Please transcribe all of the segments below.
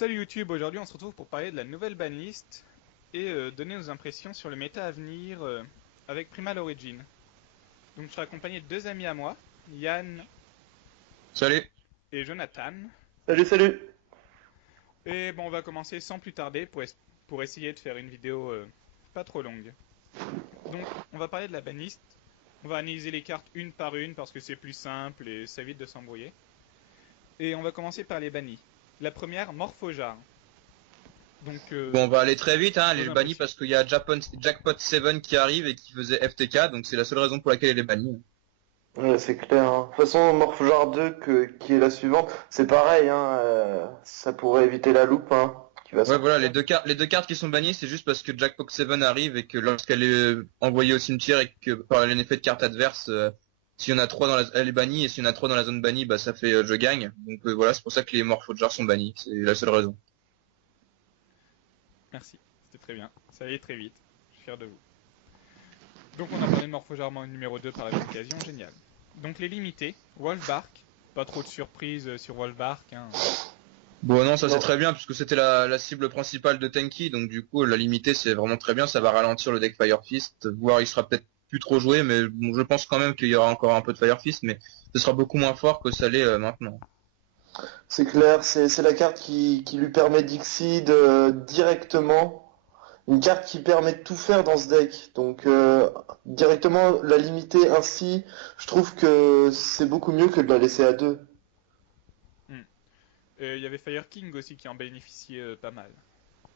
Salut YouTube, aujourd'hui on se retrouve pour parler de la nouvelle banlist et donner nos impressions sur le méta à venir avec Primal Origin. Donc je serai accompagné de deux amis à moi, Yann Salut. et Jonathan. Salut, salut. Et bon, on va commencer sans plus tarder pour essayer de faire une vidéo pas trop longue. Donc on va parler de la banlist, on va analyser les cartes une par une parce que c'est plus simple et ça évite de s'embrouiller. Et on va commencer par les bannis. La première, Morphojar. Donc, Bon, on va aller très vite, hein. Elle vos est bannie impressions. parce qu'il y a Jackpot 7 qui arrive et qui faisait FTK, donc c'est la seule raison pour laquelle elle est bannie. Ouais, c'est clair, hein. De toute façon, Morphjar 2, qui est la suivante, c'est pareil, hein. Ça pourrait éviter la loupe, hein, qui va Ouais, voilà, sortir. les deux cartes qui sont bannies, c'est juste parce que Jackpot 7 arrive et que lorsqu'elle est envoyée au cimetière et que par l'effet de carte adverse, s'il y en a trois elle est bannie et s'il y en a trois dans la zone bannie, bah ça fait je gagne. Donc voilà, c'est pour ça que les Morphojars sont bannis. C'est la seule raison. Merci, c'était très bien. Ça allait très vite. Je suis fier de vous. Donc on a parlé de Morphojar numéro 2 par la même occasion, génial. Donc les limités, Wolfbark. Pas trop de surprises sur Wolfbark. Hein. Bon non, ça c'est Non. très bien puisque c'était la cible principale de Tenki, donc du coup la limitée c'est vraiment très bien, ça va ralentir le deck Fire Fist, voire il sera peut-être plus trop joué, mais bon, je pense quand même qu'il y aura encore un peu de Fire Fist, mais ce sera beaucoup moins fort que ça l'est maintenant. C'est clair, c'est la carte qui lui permet d'Exceed directement. Une carte qui permet de tout faire dans ce deck. Donc, directement, la limiter ainsi, je trouve que c'est beaucoup mieux que de la laisser à deux. Hmm. Il y avait Fire King aussi qui en bénéficiait pas mal.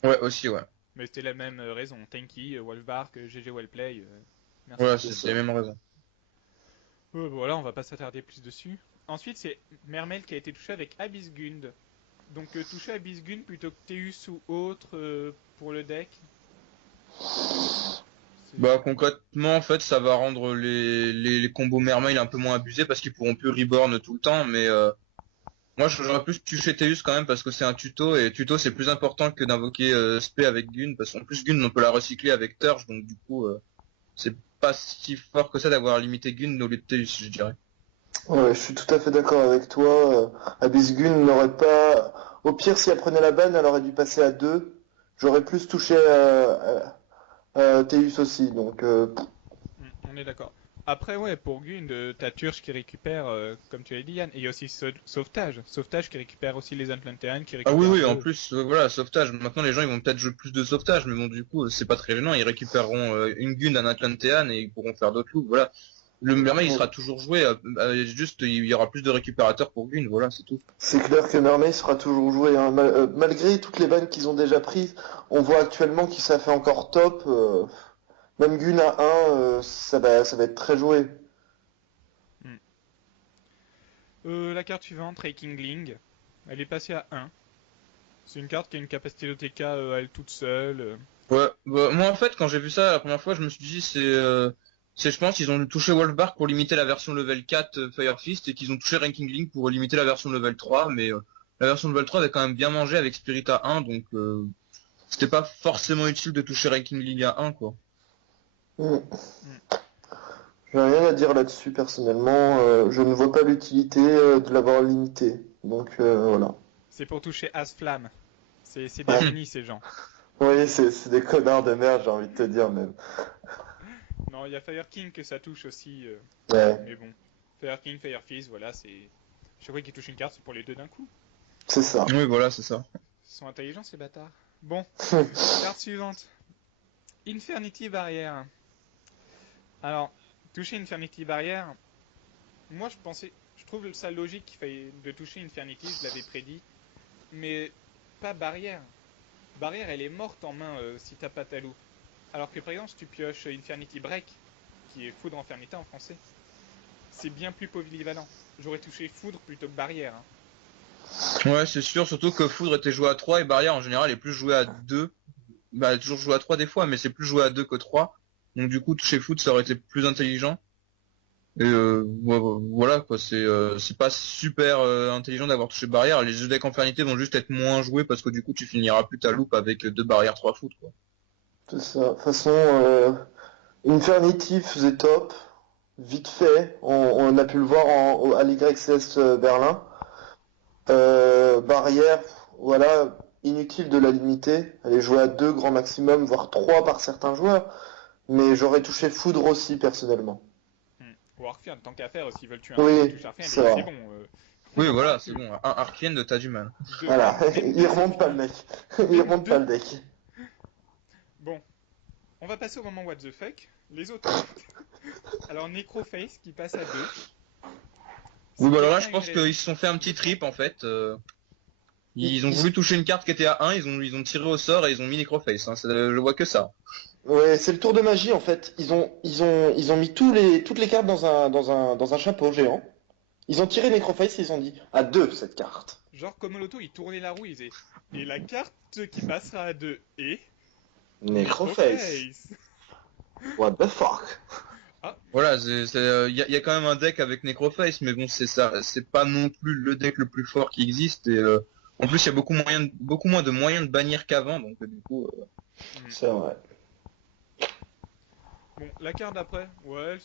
Ouais aussi ouais. Mais c'était la même raison. Tanky, Wolfbark, GG Wellplay. Merci Ouais, beaucoup. C'est c'est les ça. mêmes raisons. Voilà, on va pas s'attarder plus dessus. Ensuite, c'est Mermel qui a été touché avec Abyss Gund. Donc toucher Abyss Gund plutôt que Teus ou autre pour le deck. Bah C'est... concrètement en fait ça va rendre les combos Mermail un peu moins abusés parce qu'ils pourront plus reborn tout le temps, mais moi j'aurais plus touché Teus quand même parce que c'est un tuto et tuto c'est plus important que d'invoquer Spé avec Gun parce qu'en plus Gun on peut la recycler avec Turge, donc du coup c'est pas si fort que ça d'avoir limité Gun au lieu de Teus, je dirais. Ouais, je suis tout à fait d'accord avec toi. Abyssgun n'aurait pas. Au pire, si elle prenait la banne, elle aurait dû passer à 2. J'aurais plus touché à Teus aussi. Donc, On est d'accord. Après, ouais, pour Gund, t'as Turge qui récupère, comme tu l'as dit Yann, et il y a aussi Sauvetage. Sauvetage qui récupère aussi les Atlanteans, qui Ah oui récupère un oui, en peu. plus voilà, sauvetage. Maintenant les gens ils vont peut-être jouer plus de sauvetage, mais bon du coup c'est pas très gênant, ils récupéreront une Gun, un Atlantean et ils pourront faire d'autres loups, voilà. Le Mermail il ouais. sera toujours joué, juste il y aura plus de récupérateurs pour Gun, voilà, c'est tout. C'est clair que Mermaid sera toujours joué, hein. Malgré toutes les bannes qu'ils ont déjà prises, on voit actuellement que ça fait encore top. Même Gun à 1, ça va être très joué. Hmm. La carte suivante, Raking. Elle est passée à 1. C'est une carte qui a une capacité d'OTK à elle toute seule. Ouais, bah, moi en fait quand j'ai vu ça la première fois je me suis dit c'est je pense qu'ils ont touché Wolfbark pour limiter la version level 4 Fire Fist et qu'ils ont touché Ranking Link pour limiter la version level 3, mais la version level 3 avait quand même bien mangé avec Spirit à 1, donc c'était pas forcément utile de toucher Ranking Link à 1 quoi. Mm. Hmm. J'ai rien à dire là-dessus personnellement. Je ne vois pas l'utilité de l'avoir limité. Donc voilà. C'est pour toucher As-Flamme. C'est des Ouais. génies, ces gens. Oui, c'est des connards de merde, j'ai envie de te dire même. Non, il y a Fire King que ça touche aussi. Ouais, Mais bon. Fire King, Fire Fist, voilà, c'est... Chaque fois qu'ils touchent une carte, c'est pour les deux d'un coup. c'est ça. Oui voilà c'est ça. Ils sont intelligents, ces bâtards. Bon, carte suivante. Infernity Barrière. Alors, toucher Infernity Barrière, moi je trouve ça logique qu'il faille de toucher Infernity, je l'avais prédit, mais pas Barrière. Barrière, elle est morte en main si t'as pas ta loupe. Alors que par exemple, si tu pioches Infernity Break, qui est Foudre Infernité en français, c'est bien plus polyvalent. J'aurais touché Foudre plutôt que Barrière. Hein. Ouais c'est sûr, surtout que Foudre était joué à 3 et Barrière en général est plus joué à 2. Bah elle est toujours joué à 3 des fois, mais c'est plus joué à 2 que 3. Donc du coup toucher Foudre ça aurait été plus intelligent. Et voilà quoi, c'est pas super intelligent d'avoir touché barrière. Les jeux decks infernité vont juste être moins joués parce que du coup tu finiras plus ta loupe avec deux barrières 3 foot quoi. C'est ça. De toute façon, Infernity faisait top, vite fait. On a pu le voir à l'YCS Berlin. Barrière, voilà. inutile de la limiter. Elle est jouée à 2 grand maximum, voire 3 par certains joueurs. Mais j'aurais touché Foudre aussi, personnellement. Ou Arcfiend, tant qu'à faire, s'ils veulent tuer Oui, un touche Arcfiend, c'est c'est vrai. bon. Oui, on en voilà, parle c'est plus. bon. Un Arcane, t'as du mal. Voilà, Même il remonte pas le mec. Il remonte pas le deck. Bon, on va passer au moment what the fuck. Les autres cartes. Alors, Necroface qui passe à 2. Oui, bah alors là, Quelqu'un je pense a une qu'ils se sont fait un petit trip en fait. Ils ont Ils- voulu toucher une carte qui était à 1, ils ont tiré au sort et ils ont mis Necroface. Hein. Je vois que ça. Ouais, c'est le tour de magie en fait. Ils ont mis toutes les cartes dans un chapeau géant. Ils ont tiré Necroface et ils ont dit à 2 cette carte. Genre, comme Loto, il tournait la roue, il disait. Et la carte qui passera à 2 est. Necroface. What the fuck? Voilà, y a quand même un deck avec Necroface, mais bon, c'est ça, c'est pas non plus le deck le plus fort qui existe. Et en plus, il y a beaucoup moins de moyens de bannir qu'avant, donc du coup. C'est vrai. Bon, la carte d'après, ouais,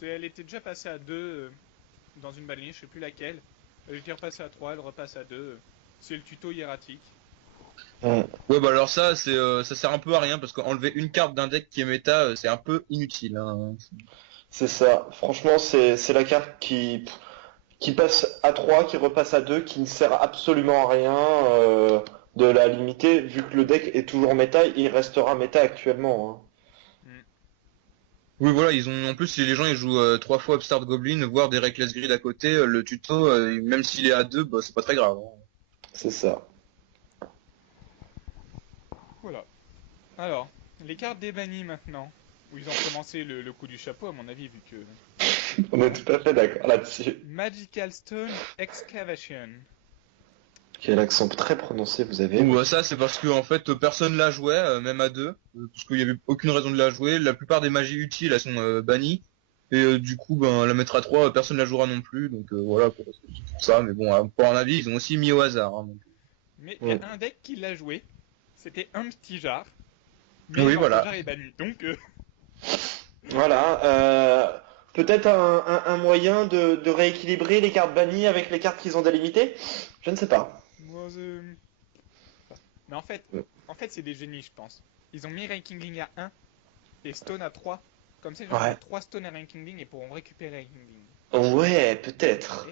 elle était déjà passée à 2 dans une banlieue, je sais plus laquelle. Elle était repassée à 3, elle repasse à 2. C'est le tuto hiératique. Mm. Ouais, bah alors ça sert un peu à rien parce qu'enlever une carte d'un deck qui est méta, c'est un peu inutile. Hein. C'est ça. Franchement, c'est la carte qui passe à 3, qui repasse à 2, qui ne sert absolument à rien de la limiter, vu que le deck est toujours méta, il restera méta actuellement. Oui, voilà, ils ont en plus si les gens ils jouent 3 fois Upstart Goblin, voire des Reckless Grid à côté, le tuto, même s'il est à 2, bah c'est pas très grave. Hein. C'est ça. Voilà. Alors, les cartes des bannis maintenant. Où ils ont commencé le coup du chapeau, à mon avis, vu que. On est tout à fait d'accord là-dessus. Magical Stone Excavation. Quel accent très prononcé vous avez. Ou ça c'est parce que en fait personne la jouait, même à 2, parce qu'il y avait aucune raison de la jouer. La plupart des magies utiles elles sont bannies. Et du coup ben la mettre à 3, personne la jouera non plus, donc voilà quoi, c'est pour ça, mais bon, pour un avis, ils ont aussi mis au hasard. Hein, donc. Mais il y a un deck qui l'a joué. C'était un petit jar. Mais Oui, le voilà. jar est banni. Donc, Voilà. Peut-être un moyen de rééquilibrer les cartes bannies avec les cartes qu'ils ont délimitées? Je ne sais pas. moi, mais en fait c'est des génies, je pense. Ils ont mis Ranking Ling à 1 et Stone à 3. Comme ça, ils ont Ouais. mis 3 Stone à Ranking Ling et pourront récupérer Ranking Ling. Ouais, peut-être.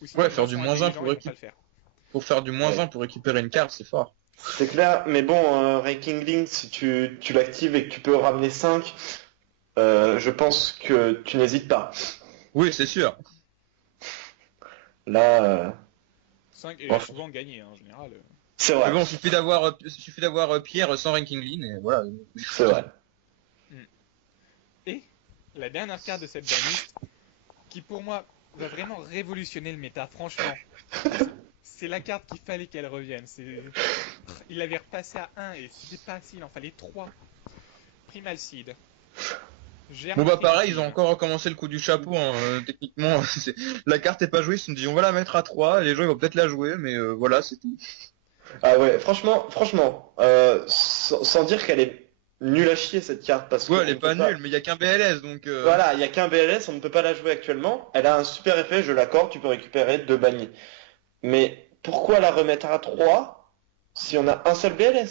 Ou sinon, Ouais, ils faire sont du -1 intelligents, pour ils vont pas le faire. Pour faire du -1 Ouais. pour récupérer une carte, c'est fort. C'est clair, mais bon, Ranking Link, si tu l'actives et que tu peux ramener 5, je pense que tu n'hésites pas. Oui, c'est sûr. Là, 5 et Enfin. souvent gagné, en général. c'est Mais vrai. bon, il suffit d'avoir Pierre sans ranking line et voilà. C'est vrai. Et la dernière carte de cette banliste, qui pour moi va vraiment révolutionner le méta, franchement. C'est la carte qu'il fallait qu'elle revienne. Il l'avait repassé à 1 et c'était pas assez, il en fallait 3. Primal Seed. Bon bah pareil, Primitive. ils ont encore recommencé le coup du chapeau. Hein. Techniquement, la carte est pas jouée, ils se sont dit on va la mettre à 3, les gens ils vont peut-être la jouer, mais voilà, c'est tout. Ah ouais, franchement, sans dire qu'elle est nulle à chier cette carte, parce Ouais, qu'on elle est ne pas peut pas. nulle, mais il y a qu'un BLS, donc Voilà, il n'y a qu'un BLS, on ne peut pas la jouer actuellement. Elle a un super effet, je l'accorde, tu peux récupérer 2 bannis. Mais pourquoi la remettre à 3 si on a un seul BLS? Moi,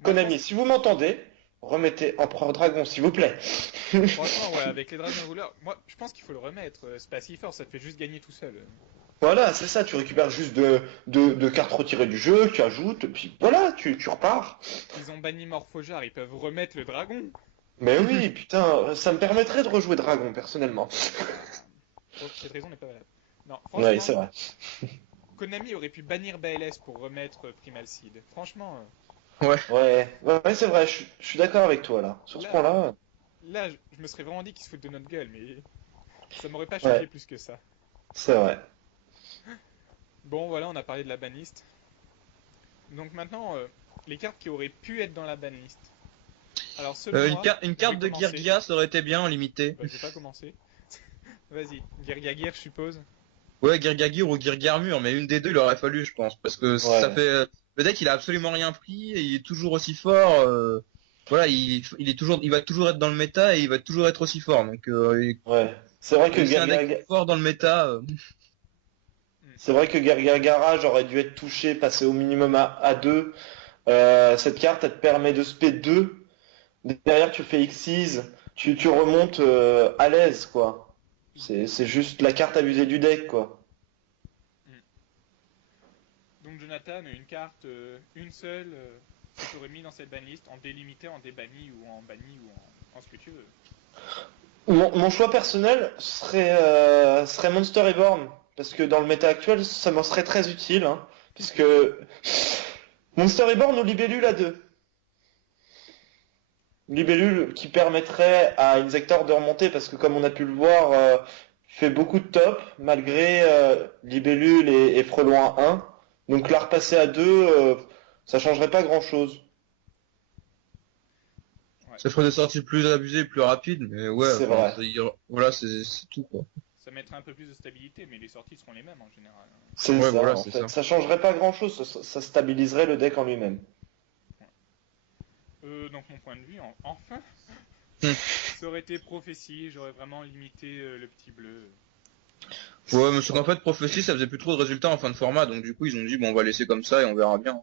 je Konami, si vous m'entendez, remettez Empereur Dragon, s'il vous plaît. Franchement, ouais, avec les Dragon Rulers, moi je pense qu'il faut le remettre. C'est pas si fort, ça te fait juste gagner tout seul. Voilà, c'est ça, tu récupères juste de cartes retirées du jeu, tu ajoutes, puis voilà, tu repars. Ils ont banni Morphojar, ils peuvent remettre le dragon. Mais oui, putain, ça me permettrait de rejouer Dragon, personnellement. Oh, cette raison n'est pas valable. Non, Ouais, c'est franchement, vrai. Konami aurait pu bannir BLS pour remettre Primal Seed. Franchement, Ouais, c'est vrai, je suis d'accord avec toi, là. Sur ce Là- point-là, là, je me serais vraiment dit qu'ils se foutent de notre gueule, mais ça m'aurait pas choqué Ouais. plus que ça. c'est vrai. Bon, voilà, on a parlé de la banlist. Donc maintenant, les cartes qui auraient pu être dans la banlist. Alors, selon moi, une je carte vais de commencer. Girgia, ça aurait été bien en limité. Bah, je vais pas commencer. Vas-y, Girgagir, je suppose. Ouais, Girgagir ou Girgarmur, mais une des deux il aurait fallu, je pense, parce que ça Ouais. fait le deck il a absolument rien pris et il est toujours aussi fort. Voilà, il va toujours être dans le méta et il va toujours être aussi fort. Donc Ouais. C'est vrai que c'est un deck Gergaga... fort dans le méta. C'est vrai que Gargara, j'aurais dû être touché, passer au minimum à 2. Cette carte, elle te permet de spé 2. Derrière, tu fais Xyz, tu remontes à l'aise, quoi. C'est juste la carte abusée du deck, quoi. Donc Jonathan, une carte, une seule, que tu aurais mis dans cette banlist, en délimité, en débanni ou en banni ou en ce que tu veux. Mon choix personnel serait Monster Reborn, parce que dans le méta actuel, ça m'en serait très utile, hein, puisque Monster Reborn ou Libellule à 2. Libellule qui permettrait à Insector de remonter, parce que comme on a pu le voir, fait beaucoup de top, malgré Libellule et Frelon à 1. Donc la repasser à 2, ça changerait pas grand-chose. Ouais. Ça ferait des sorties plus abusées, plus rapides, mais ouais, C'est enfin, vrai. voilà, c'est tout, quoi. Ça mettrait un peu plus de stabilité, mais les sorties seront les mêmes en général. C'est Ouais, ça, voilà, en c'est fait. ça. Ça changerait pas grand-chose, ça stabiliserait le deck en lui-même. Donc mon point de vue, enfin, Hmm. ça aurait été prophétie, j'aurais vraiment limité le petit bleu. Ouais, mais c'est qu'en fait, Prophétie, ça faisait plus trop de résultats en fin de format, donc du coup, ils ont dit, bon, on va laisser comme ça et on verra bien.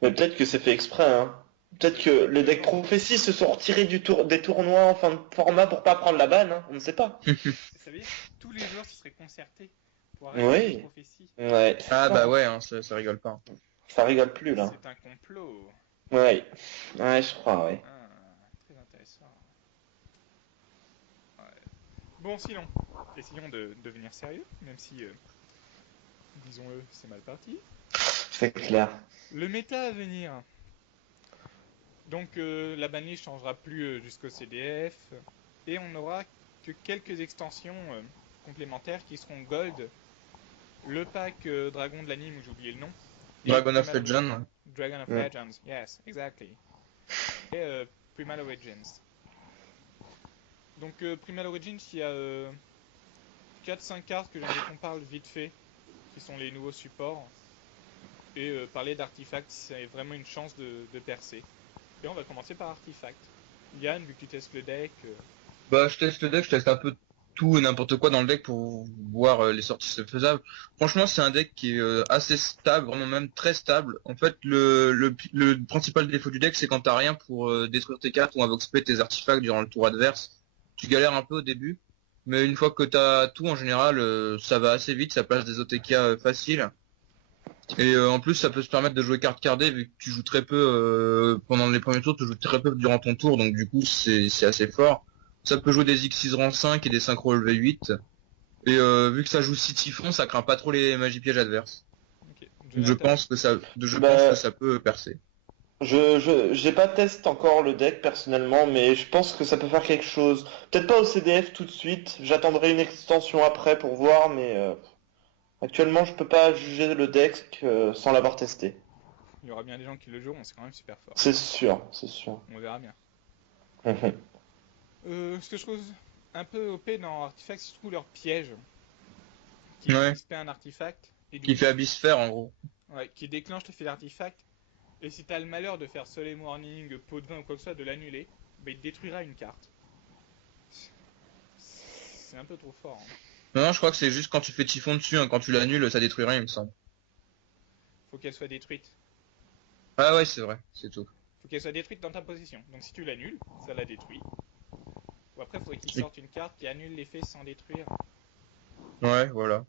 Mais peut-être que c'est fait exprès, hein. Peut-être que les decks Non. prophéties se sont retirés des tournois en fin de format pour pas prendre la banne, hein. On ne sait pas. Ça veut dire que tous les joueurs se seraient concertés pour arrêter les Oui. prophéties. Ouais, c'est Ah ça. bah ouais, hein, ça rigole pas. Ça rigole plus, là. C'est un complot. Ouais. Ouais, je crois, ouais. Ah, très intéressant. Ouais. Bon, sinon, essayons de devenir sérieux, même si, disons-le, c'est mal parti. C'est clair. Le méta à venir. Donc la banlist changera plus jusqu'au CDF et on n'aura que quelques extensions complémentaires qui seront Gold, le pack Dragon de l'anime où j'ai oublié le nom, et Dragon of Primal Legend. Dragon of Mm. Legends, yes, exactly. Et Primal Origins. Donc Primal Origins, il y a 4-5 cartes que j'aimerais qu'on parle vite fait, qui sont les nouveaux supports, et parler d'artefacts si c'est vraiment une chance de percer. Et on va commencer par artefact. Yann, vu que tu testes le deck, Bah, je teste le deck, je teste un peu tout et n'importe quoi dans le deck pour voir les sorties c'est faisable. Franchement, c'est un deck qui est assez stable, vraiment même très stable. En fait, le principal défaut du deck, c'est quand t'as rien pour détruire tes cartes ou invoque spell tes artefacts durant le tour adverse. Tu galères un peu au début, mais une fois que t'as tout, en général, ça va assez vite, ça place des OTK faciles. Et en plus, ça peut se permettre de jouer carte cardée vu que tu joues très peu pendant les premiers tours, tu joues très peu durant ton tour, donc du coup, c'est assez fort. Ça peut jouer des X6 rang 5 et des synchro level 8. Et vu que ça joue 6 typhons, ça craint pas trop les magies pièges adverses. ok. Donc je Jonathan, pense que je pense que Bah, ça peut percer. j'ai pas testé encore le deck personnellement, mais je pense que ça peut faire quelque chose. Peut-être pas au CDF tout de suite. J'attendrai une extension après pour voir, mais actuellement, je peux pas juger le deck sans l'avoir testé. il y aura bien des gens qui le joueront, c'est quand même super fort. C'est sûr, c'est sûr. On verra bien. Mhm. Ce que je trouve un peu OP dans Artifact, c'est surtout leur piège, qui Ouais. XP un artefact, et du Qui coup, fait Abyssphère en gros. ouais, qui déclenche l'effet d'artefact, et si t'as le malheur de faire Soleil Warning, pot de vin ou quoi que ce soit, de l'annuler, bah, il te détruira une carte. C'est un peu trop fort. Hein. Non, non, je crois que c'est juste quand tu fais typhon dessus, hein, quand tu l'annules, ça détruit rien, il me semble. Faut qu'elle soit détruite. Ah ouais, c'est vrai, c'est tout. Faut qu'elle soit détruite dans ta position. Donc si tu l'annules, ça la détruit. Ou après, faudrait qu'il Oui. sorte une carte qui annule l'effet sans détruire. Ouais, voilà.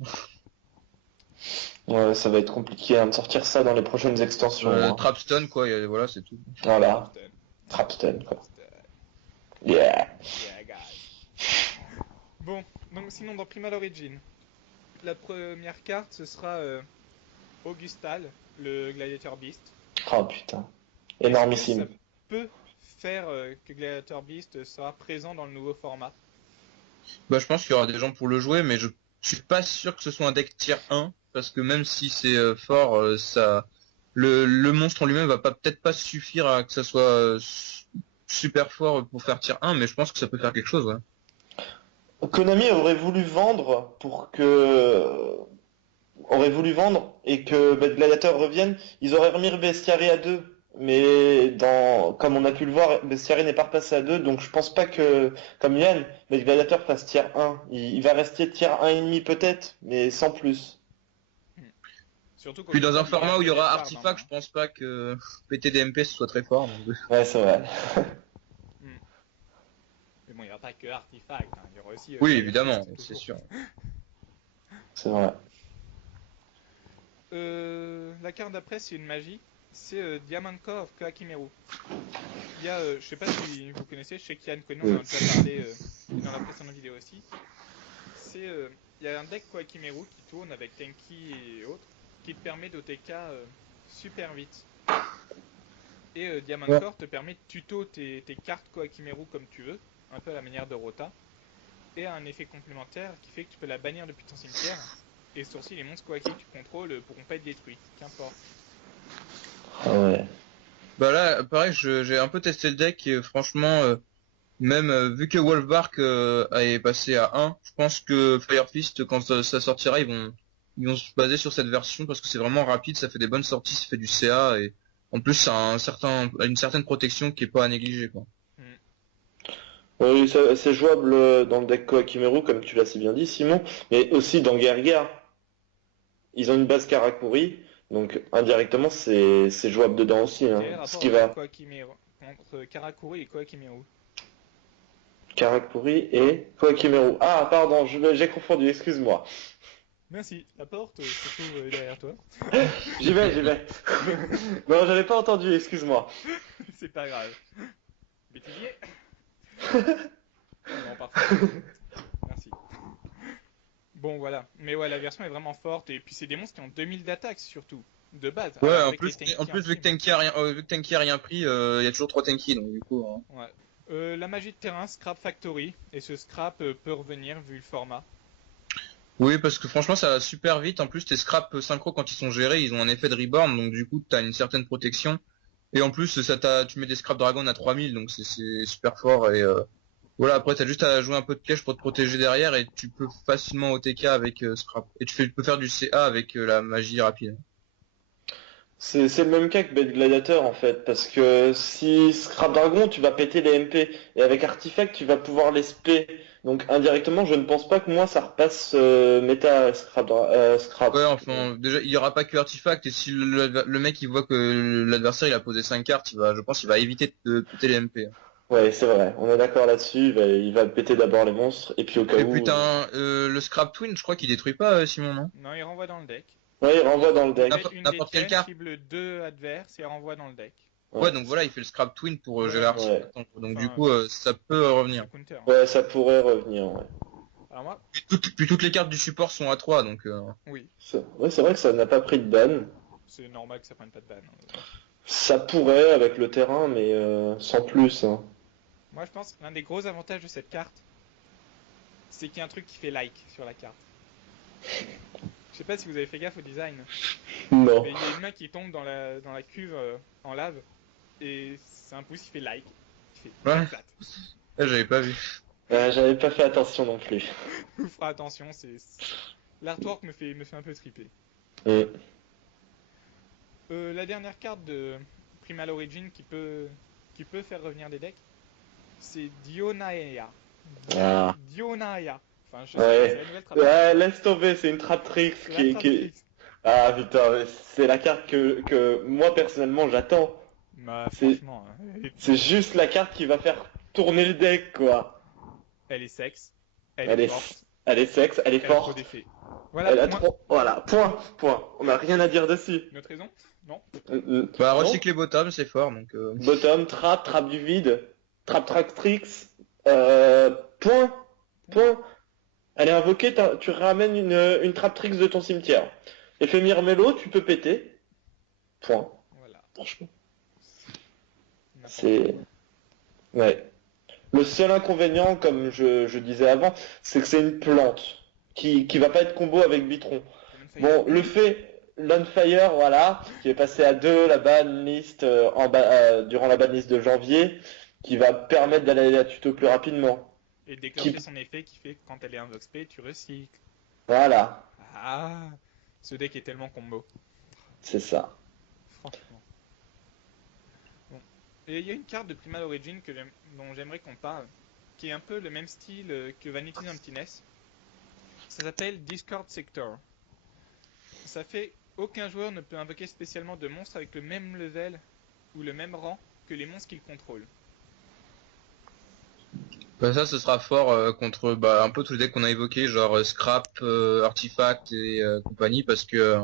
Ouais, ça va être compliqué hein, de sortir ça dans les prochaines extensions. Hein. Trapstone quoi, voilà, c'est tout. Voilà, Stun. Trapstone quoi. Stun. Yeah. Yeah, guys. Bon, donc sinon dans Primal Origin, la première carte ce sera Augustal, le Gladiator Beast. Oh putain, Est-ce que énormissime. ça peut faire que Gladiator Beast sera présent dans le nouveau format? Bah, je pense qu'il y aura des gens pour le jouer, mais je suis pas sûr que ce soit un deck tier 1, parce que même si c'est fort, le monstre en lui-même va pas peut-être pas suffire à que ça soit super fort pour faire tier 1, mais je pense que ça peut faire quelque chose, ouais. Konami aurait voulu vendre aurait voulu vendre et que Gladiator revienne, ils auraient remis Bestiary à 2. Mais comme on a pu le voir, Bestiary n'est pas repassé à 2, donc je pense pas que, comme Yann, Gladiator fasse tier 1. Il va rester tier 1,5 peut-être, mais sans plus. Surtout qu'au Puis dans un final, il format où il y reste des aura cards, artefact, je hein. pense pas que PTDMP ce soit très fort. Ouais, c'est vrai. Mais bon, il n'y aura pas que Artifact, hein. Il y aura aussi Oui, Dire évidemment, Fist tout c'est autour. sûr. C'est vrai. La carte d'après, c'est une magie. C'est Diamond Core of Kohakimeru. Il y a, je sais pas si vous connaissez, je sais qu'Yann connaît, on en a déjà parlé et dans la précédente vidéo aussi. Il y a un deck Kohakimeru qui tourne avec Tenki et autres, qui te permet d'OTK super vite. Et Diamond Ouais. Core te permet de tuto tes cartes Kohakimeru comme tu veux, un peu à la manière de Rota. Et a un effet complémentaire qui fait que tu peux la bannir depuis ton cimetière. Et ce tour-ci, les monstres Kohaki que tu contrôles pourront pas être détruits, qu'importe. Ah ouais. Bah là, pareil, j'ai un peu testé le deck et franchement, même vu que Wolfbark est passé à 1, je pense que Fire Fist, quand ça sortira, ils vont se baser sur cette version parce que c'est vraiment rapide, ça fait des bonnes sorties, ça fait du CA et en plus ça a une certaine protection qui est pas à négliger, quoi. Hmm. Oui, c'est jouable dans le deck Kohakimeru, comme tu l'as si bien dit, Simon, mais aussi dans Guerre. Ils ont une base Karakuri, donc indirectement c'est jouable dedans aussi, hein. Quel est le Ce rapport qui entre va Kohakimeru, entre Karakuri et Kohakimeru? Karakuri et Kohakimeru. Ah, pardon, j'ai confondu, excuse-moi. Merci, la porte se trouve derrière toi. J'y vais, j'y vais. Non, j'avais pas entendu, excuse-moi. C'est pas grave. Bêtisier? Non, parfait. Merci. Bon, voilà. Mais ouais, la version est vraiment forte. Et puis, c'est des monstres qui ont 2000 d'attaque, surtout. De base. Ouais, Alors, en avec les plus, Tenki en vu que prime. Tenki a rien pris, il y a toujours 3 Tenki, donc du coup. Ouais. La magie de terrain, Scrap Factory. Et ce scrap peut revenir vu le format. Oui, parce que franchement, ça va super vite. En plus, tes scraps synchro, quand ils sont gérés, ils ont un effet de reborn, donc du coup, t'as une certaine protection. Et en plus, tu mets des scrap dragon à 3000, donc c'est super fort. Et voilà, après, t'as juste à jouer un peu de piège pour te protéger derrière, et tu peux facilement OTK avec scrap. Et tu peux faire du CA avec la magie rapide. C'est le même cas que Bête Gladiator en fait, parce que si Scrap Dragon, tu vas péter les MP, et avec Artifact, tu vas pouvoir les spé. Donc indirectement, je ne pense pas que moi ça repasse méta Scrap. Ouais, enfin, déjà, il y aura pas que artefact, et si le mec il voit que l'adversaire il a posé 5 cartes, je pense qu'il va éviter de péter les MP. Ouais, c'est vrai, on est d'accord là-dessus, il va péter d'abord les monstres, et puis au cas Et où... putain, le Scrap Twin, je crois qu'il détruit pas Simon, non? Non, il renvoie dans le deck. Ouais, il renvoie dans le Il deck. pète une des N'importe quelle tiennes, carte. cible deux adverses et renvoie dans le deck. Ouais, Ouais, donc voilà, il fait le Scrap Twin pour gérer Ouais. l'artefact. ouais, Donc du Enfin, coup, ça peut ça revenir. counter, hein. ouais, ça pourrait revenir, ouais. Alors moi, Puis toutes les cartes du support sont à 3, donc oui. Ouais, c'est vrai que ça n'a pas pris de ban. C'est normal que ça prenne pas de ban, hein. Ça pourrait avec le terrain, mais sans plus, hein. Moi, je pense l'un des gros avantages de cette carte, c'est qu'il y a un truc qui fait like sur la carte. Je sais pas si vous avez fait gaffe au design, Non. mais il y a une main qui tombe dans la cuve en lave et c'est un pouce qui fait like. Qui fait ouais, like that. j'avais pas vu. J'avais pas fait attention non plus. Vous ferez attention, l'artwork me fait un peu triper. Mm. La dernière carte de Primal Origin qui peut faire revenir des decks, c'est Dionaea. Ah. Dionaea. Enfin, je sais pas, Ouais. c'est la nouvelle trappe. Ouais, laisse tomber, c'est une Traptrix C'est la trappe. Ah putain, mais c'est la carte que moi personnellement j'attends. Bah, C'est franchement, c'est juste la carte qui va faire tourner le deck, quoi. elle est sexe, elle Elle est est, forte, elle est sexe, elle est elle a trop forte, d'effets. Voilà, elle a point. trop... Voilà, point. On n'a rien à dire dessus. Une autre raison? Non? Bah, Non. recycler bottom, c'est fort, donc. Bottom, trappe du vide, Traptrix, euh, point, point. Elle est invoquée, tu ramènes une Traptrix de ton cimetière. Effet Myrmelo, tu peux péter. Point. Voilà. Franchement. N'importe C'est... Ouais. Le seul inconvénient, comme je disais avant, c'est que c'est une plante qui va pas être combo avec Bitron. Comme une faille. Bon, le fait, l'Unfire, voilà, qui est passé à 2, la ban list durant la ban list de janvier, qui va permettre d'aller la tuto plus rapidement. Et déclencher son effet qui fait que quand elle est invoque spé, tu recycles. Voilà, Ah, ce deck est tellement combo. c'est ça. Franchement. Bon. Et il y a une carte de Primal Origin dont j'aimerais qu'on parle, qui est un peu le même style que Vanity's Emptiness. Ça s'appelle Discord Sector. Ça fait aucun joueur ne peut invoquer spécialement de monstres avec le même level ou le même rang que les monstres qu'il contrôle. Bah ça, ce sera fort contre bah, un peu tous les decks qu'on a évoqués, genre Scrap, Artifact et compagnie, parce que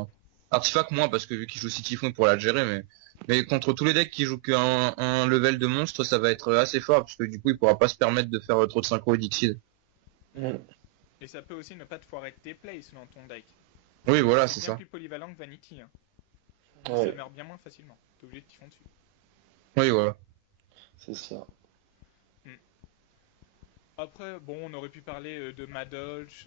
Artifact moins parce que vu qu'il joue aussi Typhon il pourra la gérer, mais contre tous les decks qui jouent qu'un un level de monstre, ça va être assez fort parce que du coup il pourra pas se permettre de faire trop de synchro et d'Ixid. Mm. Et ça peut aussi ne pas te foirer tes plays selon ton deck. Oui, voilà, C'est c'est bien ça. plus polyvalent que Vanity. Hein. Ouais. Ça meurt bien moins facilement. T'es obligé de typhon dessus. Oui, voilà. C'est ça. Après, bon, on aurait pu parler de Madolch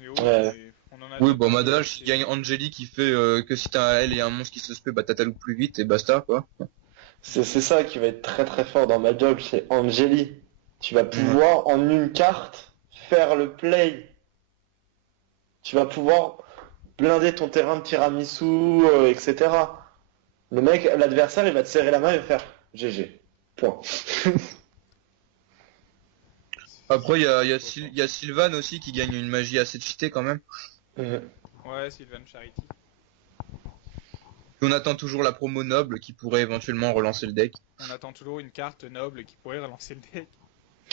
et autres, Ouais. mais on en a Oui, déjà bon, parlé Madal, s'il assez. gagne Angeli qui fait que si t'as un L et un monstre qui se spé, bah t'as ta loupe plus vite et basta, quoi. C'est ça qui va être très très fort dans ma job, c'est Angeli. Tu vas Ouais. pouvoir en une carte faire le play. Tu vas pouvoir blinder ton terrain de tiramisu, etc. Le mec, l'adversaire, il va te serrer la main et va faire GG. Point. Après, Trop fort. Il y a Sylvan aussi qui gagne une magie assez cheatée quand même. Mhm. Ouais, Sylvan Charity. Puis on attend toujours la promo noble qui pourrait éventuellement relancer le deck. On attend toujours une carte noble qui pourrait relancer le deck.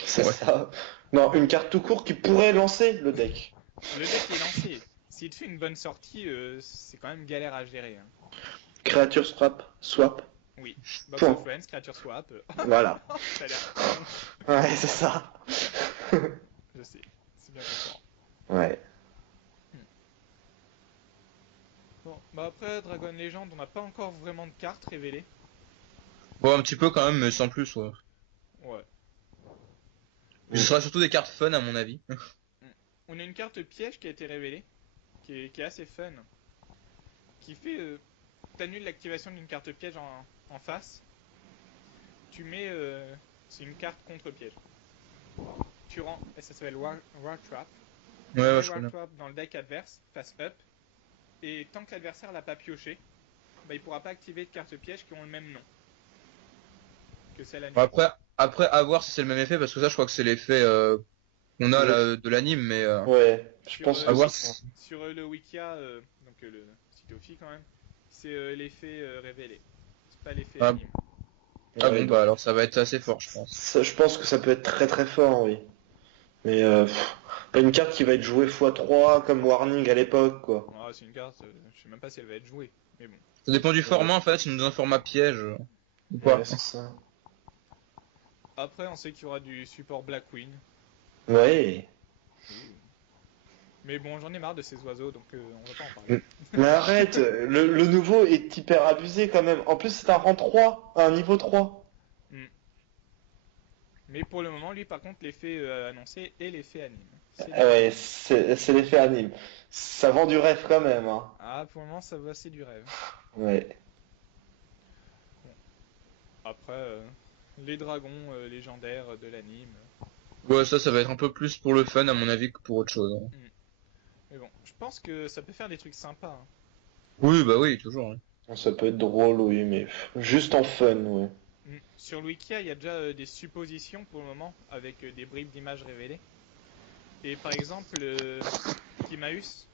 C'est Ouais. ça. Non, une carte tout court qui pourrait lancer le deck. Le deck est lancé. S'il te fait une bonne sortie, c'est quand même galère à gérer. Hein. Créature swap. Oui. Box Point. of Friends, Creature Swap. Voilà. Ça a l'air con. Ouais, c'est ça. Je sais. C'est bien confort. Ouais. Bon, bah après, Dragon Legend, on n'a pas encore vraiment de cartes révélées. Bon, un petit peu quand même, mais sans plus, ouais. Ouais. Ce sera surtout des cartes fun à mon avis. On a une carte piège qui a été révélée, qui est assez fun. Qui fait. T'annules l'activation d'une carte piège en face. Tu mets. C'est une carte contre piège. Tu rends. Et ça s'appelle War Trap. Tu Ouais, ouais, mets je War connais. Trap dans le deck adverse, face up. Et tant que l'adversaire l'a pas pioché, bah, il pourra pas activer de cartes pièges qui ont le même nom que celle Bon, annulée. après, à voir si c'est le même effet, parce que ça, je crois que c'est l'effet qu'on a là, de l'anime, mais Ouais, je Sur, pense à que voir c'est ça. si... sur le Wikia, donc le site offi quand même, c'est l'effet révélé. C'est pas l'effet Ah, anime. ah Ouais, bon, donc, bah alors ça va être assez fort, je pense. je pense que ça peut être très très fort, oui. Mais pas une carte qui va être jouée x3 comme Warning à l'époque, quoi. Ah, c'est une carte, je sais même pas si elle va être jouée. Mais bon. Ça dépend du Ouais, format, en fait, si nous donne un format piège ou ouais, pas. c'est ça. Après, on sait qu'il y aura du support Blackwing. Ouais. Ouh. Mais bon, j'en ai marre de ces oiseaux, donc on va pas en parler. Mm. Mais arrête, le nouveau est hyper abusé quand même. En plus, c'est un rang 3, un niveau 3. Hmm. Mais pour le moment, lui, par contre, l'effet annoncé est l'effet anime. C'est Ah l'effet ouais, anime. c'est l'effet anime. Ça vend du rêve quand même, hein. Ah, pour le moment, ça va, c'est du rêve. Ouais. Bon. Après, les dragons légendaires de l'anime. Ouais, ça va être un peu plus pour le fun, à mon avis, que pour autre chose. Hein. Mais bon, je pense que ça peut faire des trucs sympas. Hein. Oui, bah oui, toujours. Hein. Ça peut être drôle, oui, mais juste en fun, ouais. Sur le Wikia, il y a déjà des suppositions pour le moment, avec des bribes d'images révélées. Et par exemple, Timaeus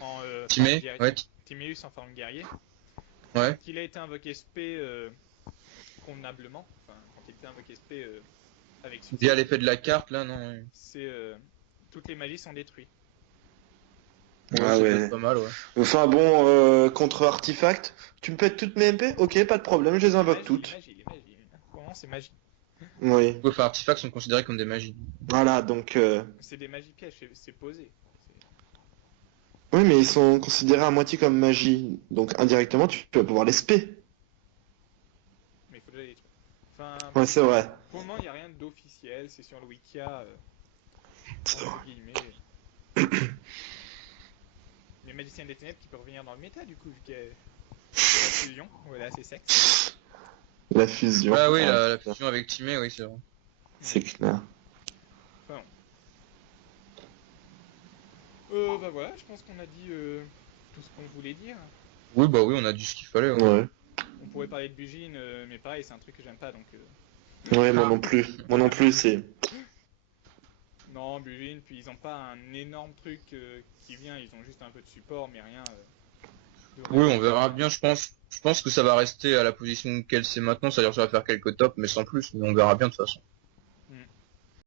en forme Timé, guerrier, ouais, Timaeus en forme guerrier, ouais. quand il a été invoqué spé convenablement, enfin quand il a été invoqué spé avec Via succès, l'effet de la carte, là, non. Ouais, c'est toutes les magies sont détruites. ouais, Ah ça peut être ouais. pas mal, ouais. Enfin bon, contre Artifact, tu me pètes toutes mes MP? Ok, pas de problème, je les invoque toutes. Les magies. Pour le moment, c'est magie. Oui. Ouais, enfin, artefacts sont considérés comme des magies. Voilà, donc... C'est des magies pièges, c'est posé. Oui, mais ils sont considérés à moitié comme magie. Donc indirectement, tu vas pouvoir les spé. Mais il faut déjà les détruire. Enfin, Ouais, c'est vrai. pour le moment, il n'y a rien d'officiel, c'est sur le Wikia, C'est vrai. entre guillemets. Les magiciens des ténèbres qui peuvent revenir dans le méta, du coup, vu qu'il y a la fusion. Voilà, c'est sexe. La fusion. Ah oui, Ah, la fusion avec Timé, oui, c'est vrai. c'est clair. Enfin, bah voilà, je pense qu'on a dit tout ce qu'on voulait dire. Oui, bah oui, on a dit ce qu'il fallait. Ouais. Ouais. On pourrait parler de Bugine, mais pareil, c'est un truc que j'aime pas, donc... Ouais, moi Ah. non plus. Moi non plus, c'est... Non, Bugine, puis ils ont pas un énorme truc qui vient, ils ont juste un peu de support, mais rien... Oui, on verra bien, je pense. Je pense que ça va rester à la position qu'elle c'est maintenant, c'est-à-dire que ça va faire quelques tops, mais sans plus, mais on verra bien de toute façon.